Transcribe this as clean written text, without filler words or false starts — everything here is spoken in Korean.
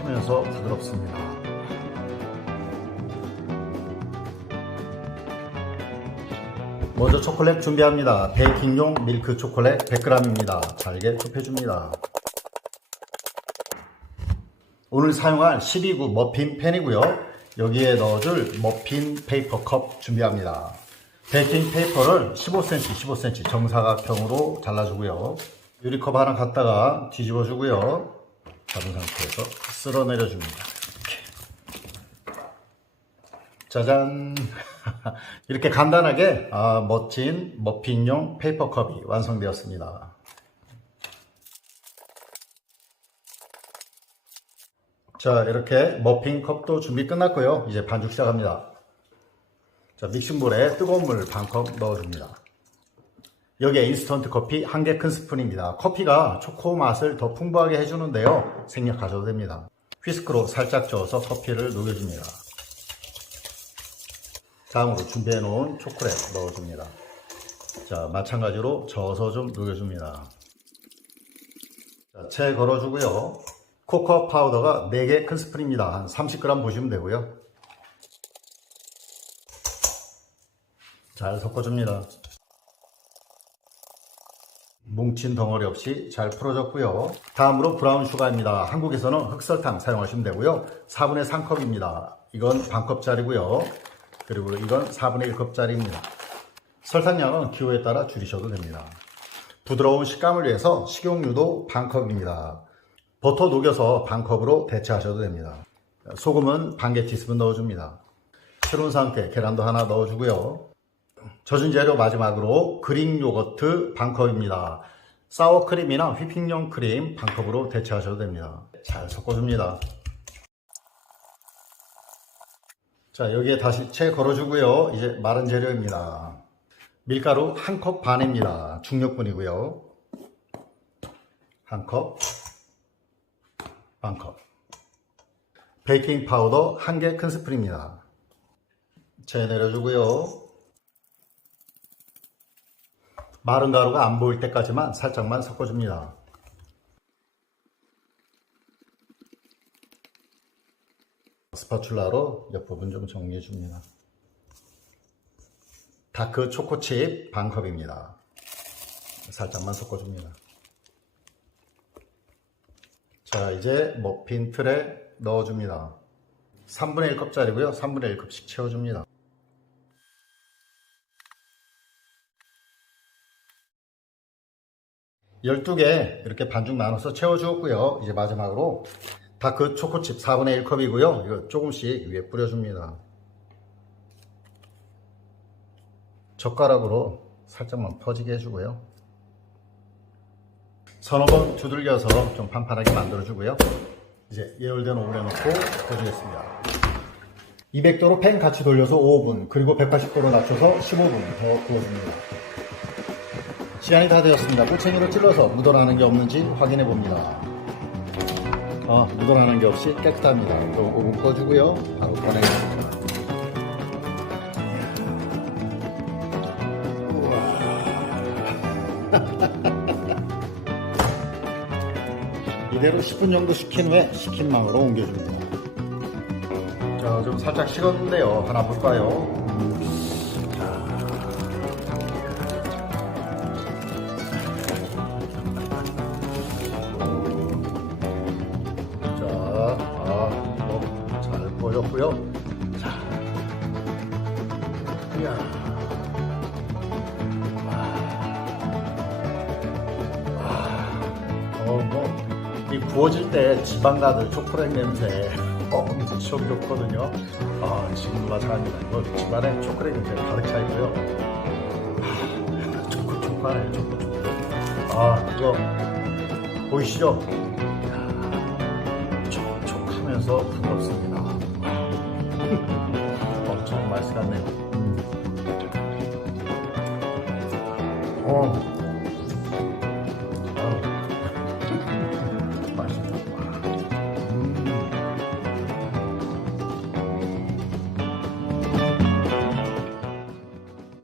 촉촉하면서 부드럽습니다. 먼저 초콜릿 준비합니다. 베이킹용 밀크 초콜릿 100g입니다. 잘게 굽혀줍니다. 오늘 사용할 12구 머핀 팬이고요. 여기에 넣어줄 머핀 페이퍼 컵 준비합니다. 베이킹 페이퍼를 15cm, 15cm 정사각형으로 잘라주고요. 유리컵 하나 갖다가 뒤집어 주고요. 잡은 상태에서 쓸어 내려줍니다. 이렇게. 짜잔. 이렇게 간단하게 멋진 머핀용 페이퍼 컵이 완성되었습니다. 자, 이렇게 머핀 컵도 준비 끝났고요. 이제 반죽 시작합니다. 자, 믹싱볼에 뜨거운 물 반컵 넣어줍니다. 여기에 인스턴트 커피 1개 큰 스푼입니다. 커피가 초코 맛을 더 풍부하게 해주는데요. 생략하셔도 됩니다. 휘스크로 살짝 저어서 커피를 녹여줍니다. 다음으로 준비해 놓은 초콜릿 넣어줍니다. 자, 마찬가지로 저어서 좀 녹여줍니다. 자, 채 걸어주고요. 코코아 파우더가 4개 큰 스푼입니다. 한 30g 보시면 되고요. 잘 섞어줍니다. 뭉친 덩어리 없이 잘 풀어졌고요. 다음으로 브라운 슈가입니다. 한국에서는 흑설탕 사용하시면 되고요. 4분의 3컵입니다. 이건 반컵짜리고요. 그리고 이건 4분의 1컵짜리입니다. 설탕량은 기호에 따라 줄이셔도 됩니다. 부드러운 식감을 위해서 식용유도 반컵입니다. 버터 녹여서 반컵으로 대체하셔도 됩니다. 소금은 반개 티스푼 넣어줍니다. 새로운 상태 계란도 하나 넣어주고요. 젖은 재료 마지막으로 그릭 요거트 반컵입니다. 사워크림이나 휘핑용 크림 반컵으로 대체하셔도 됩니다. 잘 섞어줍니다. 자, 여기에 다시 채 걸어주고요. 이제 마른 재료입니다. 밀가루 1컵 반입니다. 중력분이고요. 1컵, 반컵. 베이킹 파우더 1개 큰 스푼입니다. 채 내려주고요. 마른 가루가 안 보일 때까지만 살짝만 섞어줍니다. 스파츌라로 옆부분 좀 정리해줍니다. 다크 초코칩 반컵입니다. 살짝만 섞어줍니다. 자, 이제 머핀 틀에 넣어줍니다. 3분의 1컵짜리고요. 3분의 1컵씩 채워줍니다. 열두 개 이렇게 반죽 나눠서 채워주었고요. 이제 마지막으로 다크 초코칩 4분의 1컵이고요. 이거 조금씩 위에 뿌려줍니다. 젓가락으로 살짝만 퍼지게 해주고요. 서너 번 두들겨서 좀 판판하게 만들어주고요. 이제 예열된 오븐에 넣고 구워주겠습니다. 200도로 팬 같이 돌려서 5분, 그리고 180도로 낮춰서 15분 더 구워줍니다. 시간이 다 되었습니다. 꼬챙이로 찔러서 묻어나는 게 없는지 확인해 봅니다. 묻어나는 게 없이 깨끗합니다. 또 오븐 꺼주고요. 바로 꺼내겠습니다. 이대로 10분 정도 식힌 후에 식힌망으로 옮겨줍니다. 자, 좀 살짝 식었는데요. 하나 볼까요? 잘 구워졌고요. 자, 이야, 이 구워질 때 지방 가득 초콜릿 냄새, 엄청 좋거든요. 지금도 마찬가지입니다. 이거 집안에 초콜릿 냄새 가득 차 있고요. 촉촉하네, 촉촉. 이거 보이시죠? 촉촉하면서 부드럽습니다. 엄청 맛있겠네요.